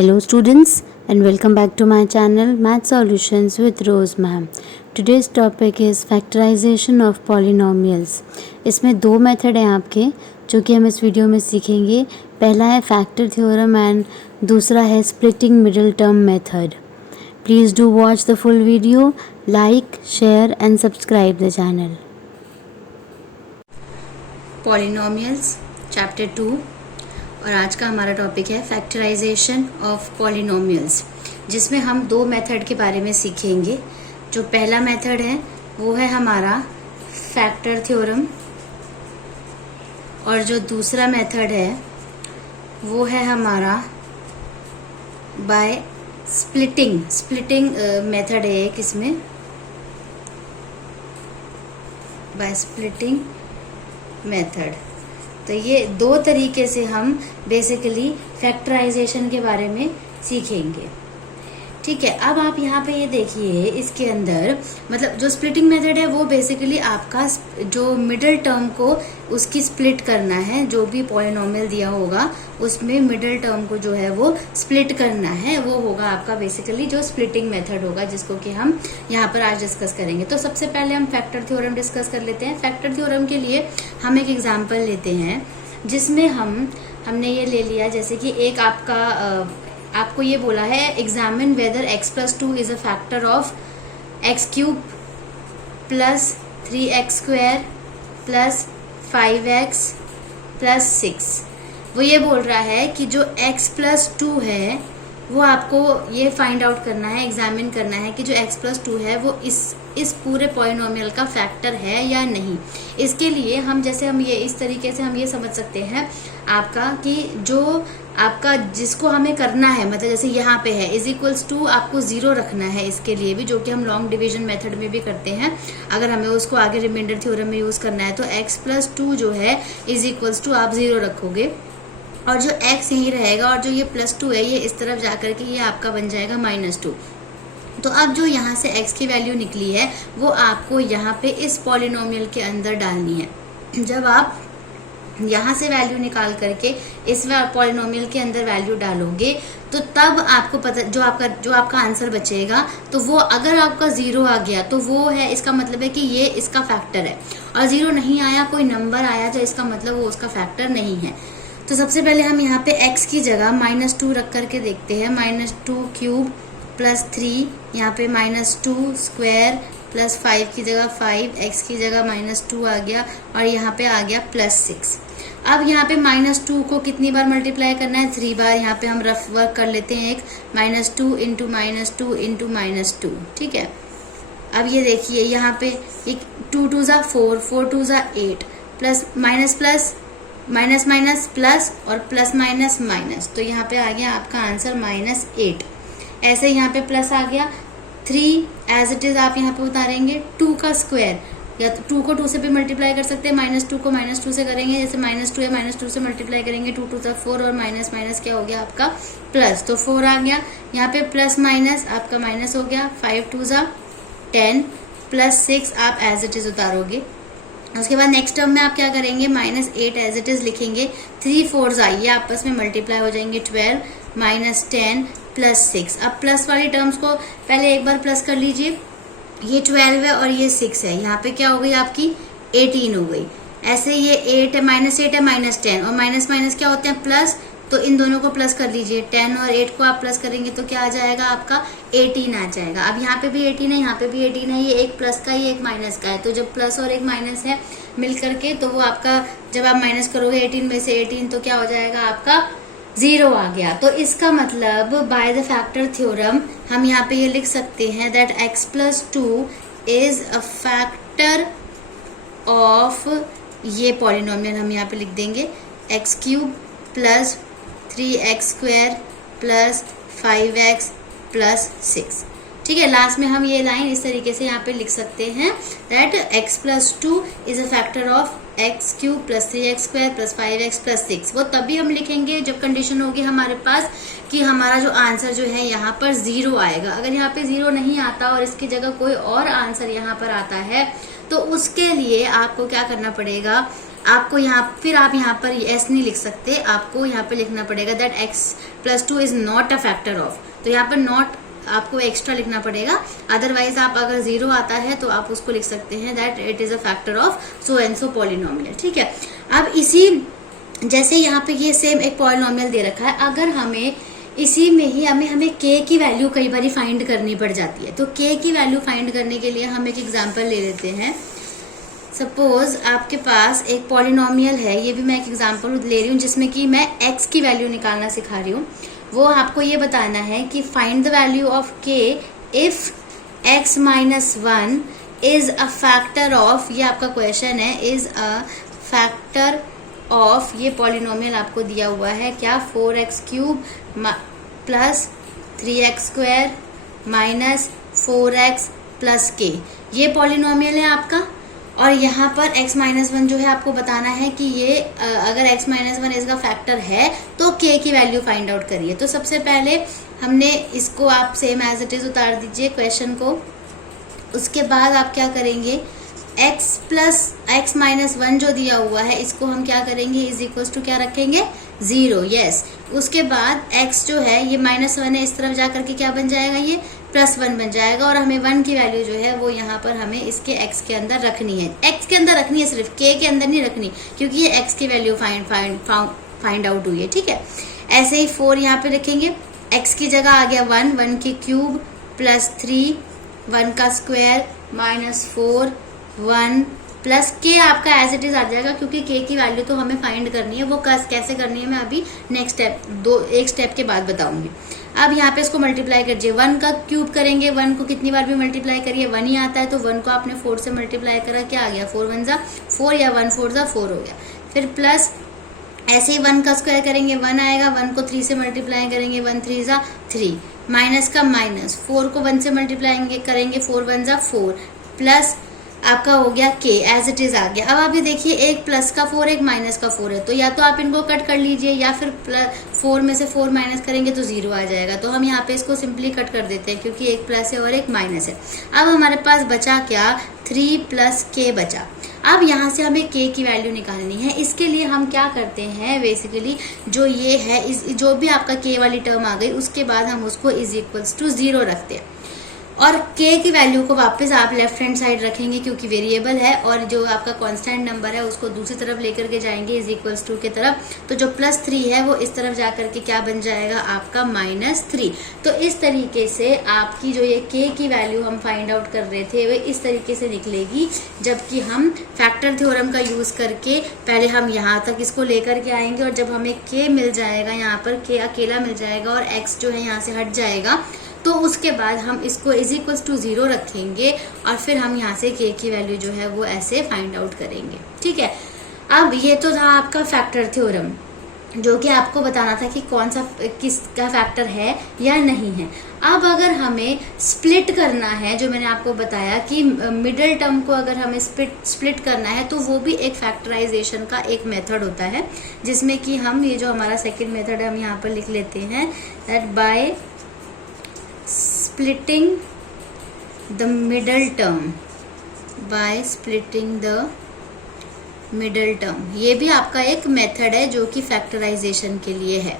Hello students and welcome back to my channel Math Solutions with Rose Ma'am. Today's topic is factorization of polynomials. इसमें दो method हैं आपके जो कि हम इस वीडियो में सीखेंगे. पहला है फैक्टर थ्योरम एंड दूसरा है splitting middle term method. Please do watch the full video, like, share and subscribe the channel. Polynomials chapter 2 और आज का हमारा टॉपिक है फैक्टराइजेशन ऑफ पॉलिनोमियल्स, जिसमें हम दो मेथड के बारे में सीखेंगे. जो पहला मेथड है वो है हमारा फैक्टर थ्योरम और जो दूसरा मेथड है वो है हमारा बाय स्प्लिटिंग मेथड है एक इसमें बाय स्प्लिटिंग मेथड. तो ये दो तरीके से हम बेसिकली फैक्टराइजेशन के बारे में सीखेंगे. ठीक है, अब आप यहाँ पे ये देखिए इसके अंदर मतलब जो स्प्लिटिंग मेथड है वो बेसिकली आपका जो मिडिल टर्म को उसकी स्प्लिट करना है. जो भी पॉलिनोमियल दिया होगा उसमें मिडिल टर्म को जो है वो स्प्लिट करना है, वो होगा आपका बेसिकली जो स्प्लिटिंग मेथड होगा, जिसको कि हम यहाँ पर आज डिस्कस करेंगे. तो सबसे पहले हम फैक्टर थ्योरम डिस्कस कर लेते हैं. फैक्टर थ्योरम के लिए हम एक एग्जाम्पल लेते हैं जिसमें हमने ये ले लिया जैसे कि एक आपको ये बोला है examine whether x plus 2 is a factor of x cube plus 3x square plus 5x plus 6. वो ये बोल रहा है कि जो x प्लस 2 है वो आपको ये फाइंड आउट करना है, एग्जामिन करना है कि जो x प्लस 2 है वो इस पूरे पॉलिनोमियल का फैक्टर है या नहीं. इसके लिए हम ये इस तरीके से हम ये समझ सकते हैं आपका कि जो आपका जिसको हमें करना है मतलब जैसे यहाँ पे है इज इक्वल्स टू आपको 0 रखना है इसके लिए भी, जो कि हम लॉन्ग डिवीजन मेथड में भी करते हैं. अगर हमें उसको आगे रिमाइंडर थ्योरम में यूज करना है तो x प्लस 2 जो है इज इक्वल्स टू आप 0 रखोगे और जो x यही रहेगा और जो ये प्लस 2 है ये इस तरफ जाकर के ये आपका बन जाएगा -2. तो अब जो यहाँ से x की वैल्यू निकली है वो आपको यहाँ पे इस पॉलिनोमियल के अंदर डालनी है. जब आप यहाँ से वैल्यू निकाल करके इस पॉलिनोमियल के अंदर वैल्यू डालोगे तो तब आपको पता जो आपका आंसर बचेगा तो वो अगर आपका 0 आ गया तो वो है, इसका मतलब है कि ये इसका फैक्टर है. और 0 नहीं आया, कोई नंबर आया तो इसका मतलब वो उसका फैक्टर नहीं है. तो सबसे पहले हम यहाँ पे x की जगह -2 रख करके देखते हैं. -2 क्यूब प्लस 3, यहाँ पे -2 स्क्वायर प्लस 5 की जगह 5, x की जगह -2 आ गया और यहाँ पे आ गया +6. अब यहाँ पे -2 को कितनी बार मल्टीप्लाई करना है? 3 बार. यहाँ पे हम रफ वर्क कर लेते हैं एक -2 इंटू -2 इंटू -2. ठीक है, अब ये देखिए यहाँ पे एक 2 2 ज़ा 4, 4 2 ज़ा 8 plus minus plus minus minus plus और प्लस माइनस माइनस. तो यहाँ पे आ गया आपका आंसर -8. ऐसे यहाँ पे प्लस आ गया. 3 एज इट इज आप यहाँ पे उतारेंगे. 2 का स्क्वायर या तो 2 को 2 से भी मल्टीप्लाई कर सकते हैं, -2 को -2 से करेंगे. जैसे -2 है -2 से मल्टीप्लाई करेंगे, 2 2 4 और माइनस माइनस क्या हो गया आपका प्लस. तो 4 आ गया. यहाँ पे प्लस माइनस आपका माइनस हो गया. 5 2 10 प्लस 6 आप एज इट इज उतारोगे. उसके बाद नेक्स्ट टर्म में आप क्या करेंगे? -8 एज इट इज लिखेंगे. 3 4 आइए आपस में मल्टीप्लाई हो जाएंगे. 12 -10 प्लस 6. अब प्लस वाली टर्म्स को पहले एक बार प्लस कर लीजिए. ये 12 है और ये 6 है. यहाँ पे क्या हो गई आपकी 18 हो गई. ऐसे ये 8 है -8 है -10 और माइनस माइनस क्या होते हैं प्लस. तो इन दोनों को प्लस कर लीजिए. 10 और 8 को आप प्लस करेंगे तो क्या आ जाएगा आपका 18 आ जाएगा. अब यहाँ पे भी 18 है, यहाँ पे भी 18 है. ये एक प्लस का ये एक माइनस का है. तो जब प्लस और एक माइनस है मिल करके तो वो आपका जब आप माइनस करोगे 18 में से 18 तो क्या हो जाएगा आपका 0 आ गया. तो इसका मतलब बाय द फैक्टर थ्योरम हम यहाँ पे ये लिख सकते हैं that x plus 2 is a factor of ये पॉलिनोमियल. हम यहाँ पे लिख देंगे x cube plus 3x square plus 5x plus 6. ठीक है, लास्ट में हम ये लाइन इस तरीके से यहाँ पे लिख सकते हैं that x plus 2 is a factor of x cube plus 3x square plus 5x plus 6. वो तभी हम लिखेंगे जब कंडीशन होगी हमारे पास कि हमारा जो आंसर जो है यहाँ पर 0 आएगा. अगर यहाँ पे 0 नहीं आता और इसकी जगह कोई और आंसर यहाँ पर आता है तो उसके लिए आपको क्या करना पड़ेगा, आपको यहाँ फिर आप यहाँ पर एस नहीं लिख सकते, आपको यहाँ पे लिखना पड़ेगा that x+2 is not a factor of. तो यहाँ पर नॉट आपको एक्स्ट्रा लिखना पड़ेगा, अदरवाइज आप अगर 0 आता है तो आप उसको लिख सकते हैं that it is a factor of so and so polynomial. ठीक है, अब इसी जैसे यहाँ पे ये सेम एक पॉलिनोमियल दे रखा है, अगर हमें इसी में ही हमें k की वैल्यू कई बार फाइंड करनी पड़ जाती है। तो k की वैल्यू फाइंड करने के लिए हम एक एग्जांपल ले लेते हैं। सपोज आपके पास एक पॉलिनोमियल है, ये भी मैं एक एग्जांपल ले रही हूँ जिसमें कि मैं x की वैल्यू निकालना सिखा रही हूँ। वो आपको ये बताना है कि find the value of k if x - 1 is a factor of, ये आपका क्वेश्चन है, इज अ फैक्टर ऑफ, ये पॉलिनोमियल आपको दिया हुआ है क्या, 4x³ plus 3x² minus 4x plus k, ये पॉलिनोमियल है आपका। और यहाँ पर x - 1 जो है आपको बताना है कि ये अगर x - 1 इसका फैक्टर है तो k की वैल्यू फाइंड आउट करिए। तो सबसे पहले हमने इसको आप सेम एज इट इज उतार दीजिए क्वेश्चन को। उसके बाद आप क्या करेंगे, x - 1 जो दिया हुआ है इसको हम क्या करेंगे, इज इक्वल्स टू क्या रखेंगे, 0। यस, उसके बाद x जो है ये -1 है, इस तरफ जा करके क्या बन जाएगा, ये +1 बन जाएगा। और हमें 1 की वैल्यू जो है वो यहाँ पर हमें इसके x के अंदर रखनी है, x के अंदर रखनी है, सिर्फ k के अंदर नहीं रखनी, क्योंकि ये x की वैल्यू फाइंड आउट हुई है। ठीक है, ऐसे ही 4 यहाँ पे रखेंगे, x की जगह आ गया 1 की क्यूब प्लस 3 1 का स्क्वायर माइनस 4 1 प्लस k आपका एज इट इज आ जाएगा, क्योंकि k की वैल्यू तो हमें फाइंड करनी है। वो कैसे करनी है मैं अभी नेक्स्ट स्टेप एक स्टेप के बाद बताऊंगी। अब यहाँ पे इसको मल्टीप्लाई करिए, 1 का क्यूब करेंगे, 1 को कितनी बार भी मल्टीप्लाई करिए 1 ही आता है, तो 1 को आपने 4 से मल्टीप्लाई करा, क्या आ गया, 4 1 4 या 1 4 4 हो गया। फिर प्लस ऐसे ही 1 का स्क्वायर करेंगे 1 आएगा, 1 को 3 से मल्टीप्लाई करेंगे 1 3 3, माइनस का माइनस, 4 को 1 से मल्टीप्लाई करेंगे 4 1 4 प्लस आपका हो गया k एज इट इज आ गया। अब आप ये देखिए, एक प्लस का 4 एक माइनस का 4 है, तो या तो आप इनको कट कर लीजिए या फिर 4 में से 4 माइनस करेंगे तो 0 आ जाएगा। तो हम यहाँ पे इसको सिंपली कट कर देते हैं, क्योंकि एक प्लस है और एक माइनस है। अब हमारे पास बचा क्या, 3 प्लस k बचा। अब यहाँ से हमें k की वैल्यू निकालनी है। इसके लिए हम क्या करते हैं, बेसिकली जो ये है जो भी आपका k वाली टर्म आ गई उसके बाद हम उसको इज इक्वल्स टू 0 रखते हैं, और k की वैल्यू को वापस आप लेफ्ट हैंड साइड रखेंगे क्योंकि वेरिएबल है, और जो आपका कांस्टेंट नंबर है उसको दूसरी तरफ लेकर के जाएंगे इज इक्वल्स टू के तरफ। तो जो +3 है वो इस तरफ जा करके क्या बन जाएगा आपका -3। तो इस तरीके से आपकी जो ये k की वैल्यू हम फाइंड आउट कर रहे थे वो इस तरीके से निकलेगी, जबकि हम फैक्टर थ्योरम का यूज करके पहले हम यहाँ तक इसको लेकर के आएंगे, और जब हमें k मिल जाएगा, यहाँ पर k अकेला मिल जाएगा और x जो है यहाँ से हट जाएगा, तो उसके बाद हम इसको इज इक्वल्स टू 0 रखेंगे, और फिर हम यहाँ से k की वैल्यू जो है वो ऐसे फाइंड आउट करेंगे। ठीक है, अब ये तो था आपका फैक्टर थ्योरम, जो कि आपको बताना था कि कौन सा किसका फैक्टर है या नहीं है। अब अगर हमें स्प्लिट करना है, जो मैंने आपको बताया कि मिडिल टर्म को अगर हमें स्प्लिट करना है, तो वो भी एक फैक्टराइजेशन का एक मेथड होता है, जिसमें कि हम ये जो हमारा सेकेंड मेथड है हम यहाँ पर लिख लेते हैं, that bye splitting the middle term, by splitting the middle term, ये भी आपका एक मेथड है जो कि फैक्टराइजेशन के लिए है।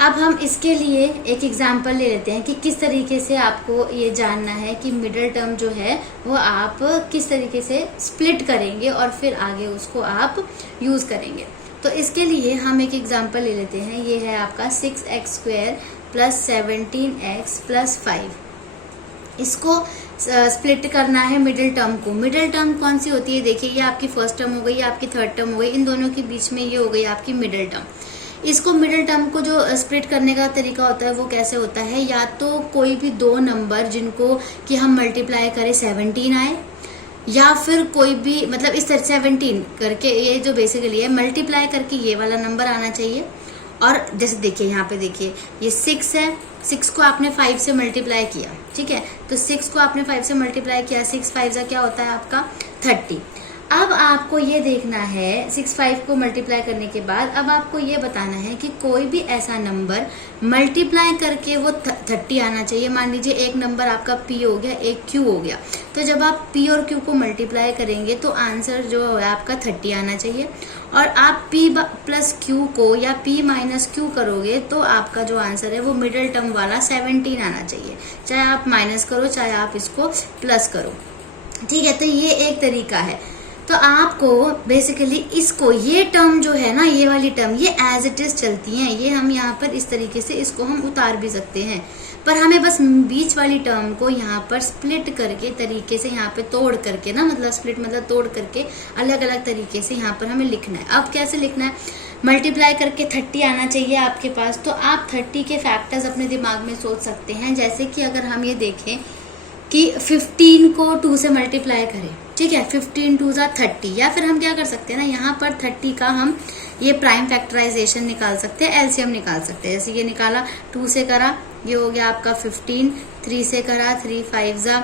अब हम इसके लिए एक एग्जांपल ले लेते हैं कि किस तरीके से आपको ये जानना है कि मिडिल टर्म जो है वो आप किस तरीके से स्प्लिट करेंगे और फिर आगे उसको आप यूज करेंगे। तो इसके लिए हम एक एग्जांपल ले लेते हैं, ये है आपका 6x² प्लस 17x प्लस 5। इसको स्प्लिट करना है मिडिल टर्म को। मिडिल टर्म कौन सी होती है, देखिए ये आपकी फर्स्ट टर्म हो गई, ये आपकी थर्ड टर्म हो गई, इन दोनों के बीच में ये हो गई आपकी मिडिल टर्म। इसको मिडिल टर्म को जो स्प्लिट करने का तरीका होता है वो कैसे होता है, या तो कोई भी दो नंबर जिनको कि हम मल्टीप्लाई करें 17 आए, या फिर कोई भी मतलब इस तरह 17 करके ये जो बेसिकली है मल्टीप्लाई करके ये वाला नंबर आना चाहिए। और जैसे देखिए यहाँ पे देखिए ये 6 है, 6 को आपने 5 से मल्टीप्लाई किया, ठीक है, तो 6 को आपने 5 से मल्टीप्लाई किया, 6 5 क्या होता है आपका 30। अब आपको ये देखना है 65 को मल्टीप्लाई करने के बाद अब आपको ये बताना है कि कोई भी ऐसा नंबर मल्टीप्लाई करके वो 30 आना चाहिए। मान लीजिए एक नंबर आपका P हो गया, एक Q हो गया, तो जब आप P और Q को मल्टीप्लाई करेंगे तो आंसर जो है आपका 30 आना चाहिए। और आप P प्लस Q को या P माइनस Q करोगे तो आपका जो आंसर है वो मिडिल टर्म वाला 17 आना चाहिए। चाहे आप माइनस करो चाहे आप इसको प्लस करो, ठीक है। तो ये एक तरीका है। तो आपको बेसिकली इसको ये टर्म जो है ना, ये वाली टर्म ये एज इट इज चलती हैं, ये हम यहाँ पर इस तरीके से इसको हम उतार भी सकते हैं, पर हमें बस बीच वाली टर्म को यहाँ पर स्प्लिट करके तरीके से यहाँ पे तोड़ करके ना, मतलब स्प्लिट मतलब तोड़ करके अलग अलग तरीके से यहाँ पर हमें लिखना है। अब कैसे लिखना है? मल्टीप्लाई करके 30 आना चाहिए आपके पास। तो आप 30 के फैक्टर्स अपने दिमाग में सोच सकते हैं। जैसे कि अगर हम ये देखें कि 15 को 2 से मल्टीप्लाई करें, ठीक है, 15 2 जा 30, या फिर हम क्या कर सकते हैं ना, यहाँ पर 30 का हम ये प्राइम फैक्टराइजेशन निकाल सकते हैं, एलसीएम निकाल सकते हैं। जैसे ये निकाला, 2 से करा, ये हो गया आपका 15, 3 से करा, 3 5 जा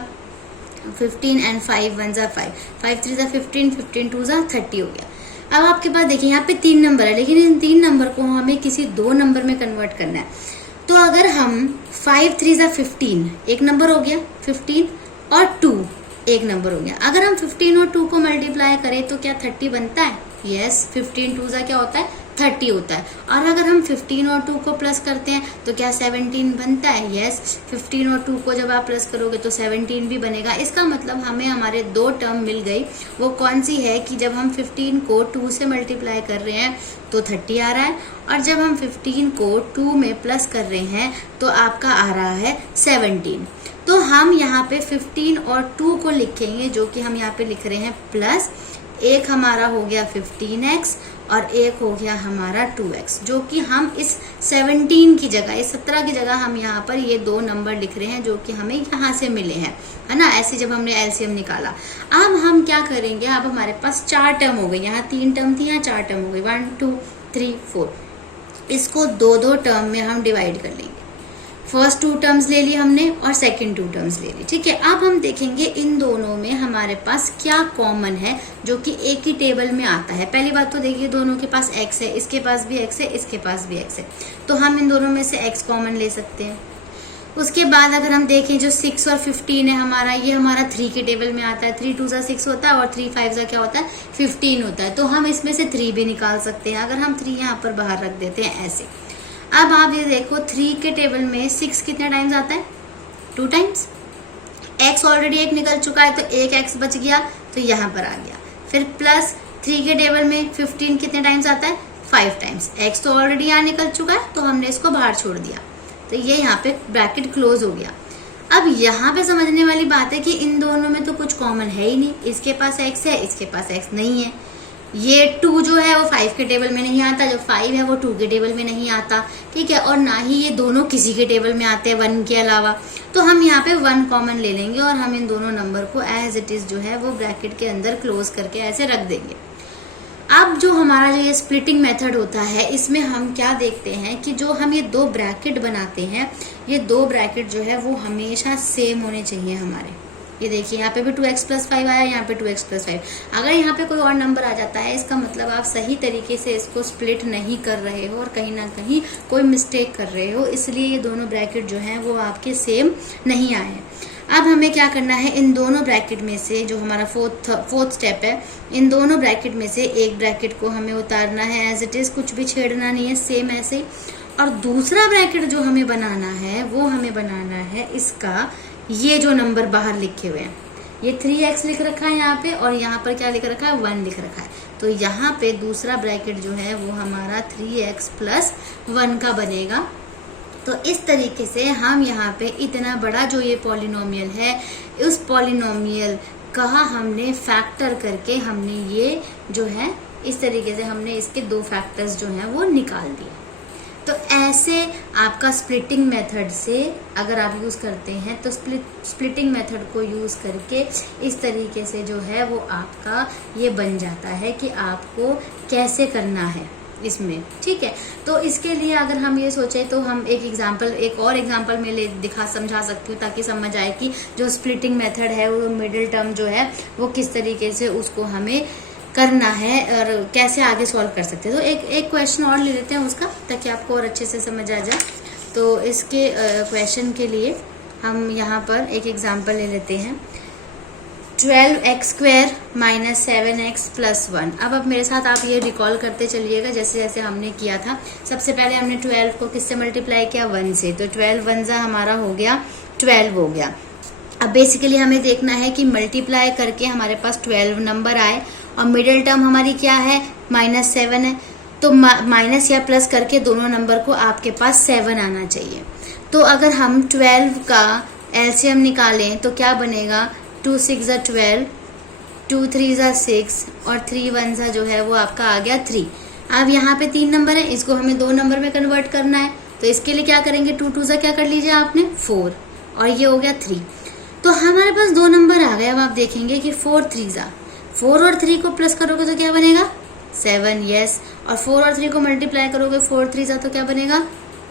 15 एंड 5 1 जा 5, 5 3 जा 15, 15 2 जा 30 हो गया। अब आपके पास देखिए यहाँ पे 3 नंबर है, लेकिन इन 3 नंबर को हमें किसी 2 नंबर में कन्वर्ट करना है। तो अगर हम 5 3 जा 15 एक नंबर हो गया, 15 और 2 एक नंबर हो गया। अगर हम 15 और 2 को मल्टीप्लाई करें तो क्या 30 बनता है? यस, 15 2 जा क्या होता है? 30 होता है। और अगर हम 15 और 2 को प्लस करते हैं तो क्या 17 बनता है? यस, 15 और 2 को जब आप प्लस करोगे तो 17 भी बनेगा। इसका मतलब हमें हमारे 2 टर्म मिल गई। वो कौन सी है कि जब हम 15 को 2 से मल्टीप्लाई कर रहे हैं तो 30 आ रहा है, और जब हम 15 को 2 में प्लस कर रहे हैं तो आपका आ रहा है 17। तो हम यहाँ पे 15 और 2 को लिखेंगे, जो कि हम यहाँ पे लिख रहे हैं प्लस, एक हमारा हो गया 15x और एक हो गया हमारा 2x, जो कि हम इस 17 की जगह, इस 17 की जगह हम यहाँ पर ये 2 नंबर लिख रहे हैं जो कि हमें यहाँ से मिले हैं, है ना। ऐसे जब हमने एलसीएम निकाला, अब हम क्या करेंगे, अब हमारे पास 4 टर्म हो गई, यहाँ 3 टर्म थी, यहाँ 4 टर्म हो गई, 1 2 3 4। इसको 2 टर्म में हम डिवाइड कर लेंगे। फर्स्ट 2 टर्म्स ले ली हमने और सेकंड 2 टर्म्स ले ली, ठीक है। अब हम देखेंगे इन दोनों में हमारे पास क्या कॉमन है जो कि एक ही टेबल में आता है। पहली बात तो देखिए, दोनों के पास x है, इसके पास भी x है, इसके पास भी x है, तो हम इन दोनों में से x कॉमन ले सकते हैं। उसके बाद अगर हम देखें जो 6 और 15 है हमारा, ये हमारा 3 के टेबल में आता है। 3 2 जा 6 होता है और 3 5 जा क्या होता है? 15 होता है। तो हम इसमें से 3 भी निकाल सकते हैं अगर हम 3 यहाँ पर बाहर रख देते हैं ऐसे। अब आप ये देखो, 3 के टेबल में 6 कितने टाइम्स आता है? 2 टाइम्स। x ऑलरेडी 1 निकल चुका है तो 1 x बच गया, तो यहाँ पर आ गया। फिर प्लस 3 के टेबल में 15 कितने टाइम्स आता है? 5 टाइम्स। x तो ऑलरेडी यहाँ निकल चुका है तो हमने इसको बाहर छोड़ दिया, तो ये यहाँ पे ब्रैकेट क्लोज हो गया। अब यहाँ पे समझने वाली बात है कि इन दोनों में तो कुछ कॉमन है ही नहीं। इसके पास x है, इसके पास x नहीं है। ये 2 जो है वो 5 के टेबल में नहीं आता, जो 5 है वो 2 के टेबल में नहीं आता, ठीक है। और ना ही ये दोनों किसी के टेबल में आते हैं 1 के अलावा। तो हम यहाँ पे 1 कॉमन ले लेंगे और हम इन दोनों नंबर को एज इट इज जो है वो ब्रैकेट के अंदर क्लोज करके ऐसे रख देंगे। अब जो हमारा जो ये स्प्लिटिंग मेथड होता है, इसमें हम क्या देखते हैं कि जो हम ये 2 ब्रैकेट बनाते हैं, ये 2 ब्रैकेट जो है वो हमेशा सेम होने चाहिए हमारे। ये देखिए, यहाँ पे भी 2x + 5 आया, यहाँ पे 2x + 5। अगर यहाँ पे कोई और नंबर आ जाता है, इसका मतलब आप सही तरीके से इसको स्प्लिट नहीं कर रहे हो और कहीं ना कहीं कोई मिस्टेक कर रहे हो, इसलिए ये दोनों ब्रैकेट जो हैं वो आपके सेम नहीं आए हैं। अब हमें क्या करना है, इन दोनों ब्रैकेट में से जो हमारा फोर्थ स्टेप है, इन दोनों ब्रैकेट में से एक ब्रैकेट को हमें उतारना है एज इट इज, कुछ भी छेड़ना नहीं है, सेम ऐसे। और दूसरा ब्रैकेट जो हमें बनाना है वो हमें बनाना है इसका, ये जो नंबर बाहर लिखे हुए हैं, ये 3x लिख रखा है यहाँ पे, और यहाँ पर क्या लिख रखा है? 1 लिख रखा है। तो यहाँ पे दूसरा ब्रैकेट जो है वो हमारा 3x + 1 का बनेगा। तो इस तरीके से हम यहाँ पे इतना बड़ा जो ये पॉलिनोमियल है, उस पॉलिनोमियल का हमने फैक्टर करके हमने ये जो है इस तरीके से हमने इसके 2 फैक्टर्स जो हैं वो निकाल दिए। तो ऐसे आपका स्प्लिटिंग मेथड से अगर आप यूज़ करते हैं तो स्प्लिटिंग मेथड को यूज़ करके इस तरीके से जो है वो आपका ये बन जाता है कि आपको कैसे करना है। इसमें, ठीक है। तो इसके लिए अगर हम ये सोचें तो हम एक और एग्जांपल में समझा सकती हूँ, ताकि समझ आए कि जो स्प्लिटिंग मेथड है वो मिडिल टर्म जो है वो किस तरीके से उसको हमें करना है और कैसे आगे सॉल्व कर सकते हैं। तो एक क्वेश्चन और ले लेते हैं उसका, ताकि आपको और अच्छे से समझ आ जाए। तो इसके क्वेश्चन के लिए हम यहाँ पर एक एग्जांपल ले लेते हैं, 12x² - 7x + 1। अब मेरे साथ आप ये रिकॉल करते चलिएगा जैसे जैसे हमने किया था। सबसे पहले हमने 12 को किससे मल्टीप्लाई किया, 1 से, तो 12 1 जा हमारा हो गया 12 हो गया। अब बेसिकली हमें देखना है कि मल्टीप्लाई करके हमारे पास 12 नंबर आए, और मिडिल टर्म हमारी क्या है, -7 है। तो माइनस या प्लस करके दोनों नंबर को आपके पास 7 आना चाहिए। तो अगर हम 12 का एलसीएम निकालें तो क्या बनेगा, 2 6 = 12, 2 3 = 6 और 3 1 सा जो है वो आपका आ गया 3। अब यहाँ पे 3 नंबर है, इसको हमें 2 नंबर में कन्वर्ट करना है। तो इसके लिए क्या करेंगे, 2 2 सा क्या कर लीजिए आपने 4, और ये हो गया 3। तो हमारे पास 2 नंबर आ गए। अब आप देखेंगे कि 4 3 सा 4 और 3 को प्लस करोगे तो क्या बनेगा 7, यस। और 4 और 3 को मल्टीप्लाई करोगे 4 3 सा तो क्या बनेगा,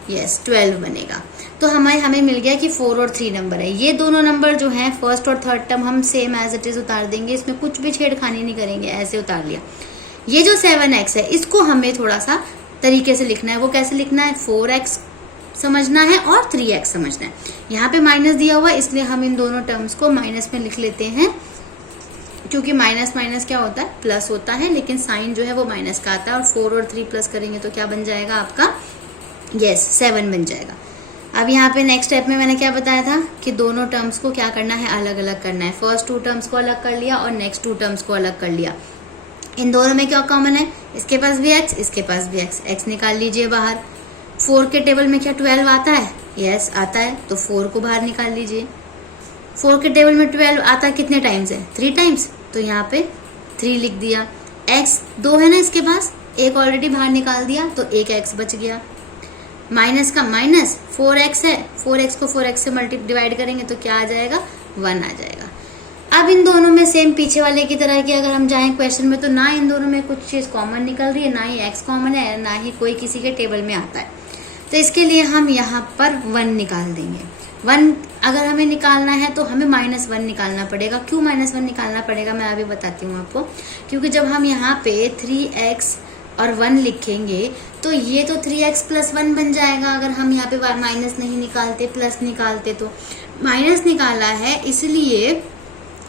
यस 12 बनेगा। तो हमें मिल गया कि 4 और 3 नंबर है। ये दोनों नंबर जो हैं फर्स्ट और थर्ड टर्म हम सेम एज इट इज उतार देंगे, इसमें कुछ भी छेड़खानी नहीं करेंगे, ऐसे उतार लिया। ये जो 7x है इसको हमें थोड़ा सा तरीके से लिखना है। वो कैसे लिखना है, 4x समझना है और 3x समझना है। यहाँ पे माइनस दिया हुआ है इसलिए हम इन दोनों टर्म्स को माइनस में लिख लेते हैं, क्योंकि माइनस माइनस क्या होता है, प्लस होता है, लेकिन साइन जो है वो माइनस का आता है। और 4 और 3 प्लस करेंगे तो क्या बन जाएगा आपका, यस 7 बन जाएगा। अब यहाँ पे नेक्स्ट स्टेप में मैंने क्या बताया था कि दोनों टर्म्स को क्या करना है, अलग अलग करना है। फर्स्ट 2 टर्म्स को अलग कर लिया और नेक्स्ट 2 टर्म्स को अलग कर लिया। इन दोनों में क्या कॉमन है, इसके पास भी x, इसके पास भी x, x निकाल लीजिए बाहर। 4 के टेबल में क्या 12 आता है, यस आता है, तो 4 को बाहर निकाल लीजिए। 4 के टेबल में 12 आता है कितने टाइम्स है, 3 टाइम्स, तो यहाँ पे 3 लिख दिया। x 2 है ना इसके पास, एक ऑलरेडी बाहर निकाल दिया तो एक x बच गया। माइनस का माइनस 4x है, 4x को 4x से डिवाइड करेंगे तो क्या आ जाएगा, 1 आ जाएगा। अब इन दोनों में सेम पीछे वाले की तरह की अगर हम जाएं क्वेश्चन में, तो ना इन दोनों में कुछ चीज कॉमन निकल रही है, ना ही x कॉमन है, ना ही कोई किसी के टेबल में आता है। तो इसके लिए हम यहाँ पर 1 निकाल देंगे। 1 अगर हमें निकालना है तो हमें -1 निकालना पड़ेगा। क्यों -1 निकालना पड़ेगा मैं अभी बताती हूँ आपको। क्योंकि जब हम यहाँ पे 3x और 1 लिखेंगे तो ये तो 3x + 1 बन जाएगा। अगर हम यहाँ पे माइनस नहीं निकालते, प्लस निकालते, तो माइनस निकाला है इसलिए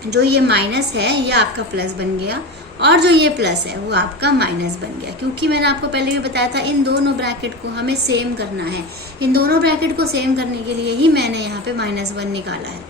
जो ये माइनस है ये आपका प्लस बन गया, और जो ये प्लस है वो आपका माइनस बन गया। क्योंकि मैंने आपको पहले भी बताया था इन दोनों ब्रैकेट को हमें सेम करना है। इन दोनों ब्रैकेट को सेम करने के लिए ही मैंने यहाँ पे -1 निकाला है।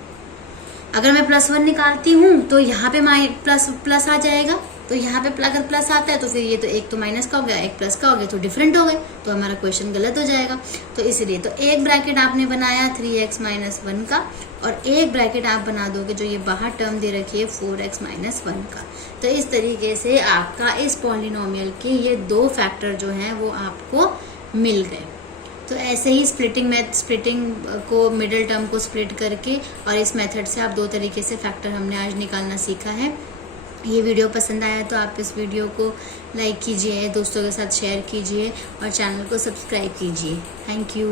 अगर मैं +1 निकालती हूँ तो यहाँ पे प्लस आ जाएगा। तो यहाँ पे अगर प्लस आता है तो फिर ये तो एक तो माइनस का हो गया, एक प्लस का हो गया, तो डिफरेंट हो गए, तो हमारा क्वेश्चन गलत हो जाएगा। तो इसलिए तो एक ब्रैकेट आपने बनाया 3x - 1 का, और एक ब्रैकेट आप बना दोगे जो ये बाहर टर्म दे रखी है 4x - 1 का। तो इस तरीके से आपका इस पॉलिनोमियल के ये 2 फैक्टर जो हैं वो आपको मिल गए। तो ऐसे ही स्प्लिटिंग को, मिडिल टर्म को स्प्लिट करके, और इस मेथड से आप 2 तरीके से फैक्टर हमने आज निकालना सीखा है। ये वीडियो पसंद आया तो आप इस वीडियो को लाइक कीजिए, दोस्तों के साथ शेयर कीजिए और चैनल को सब्सक्राइब कीजिए। Thank you.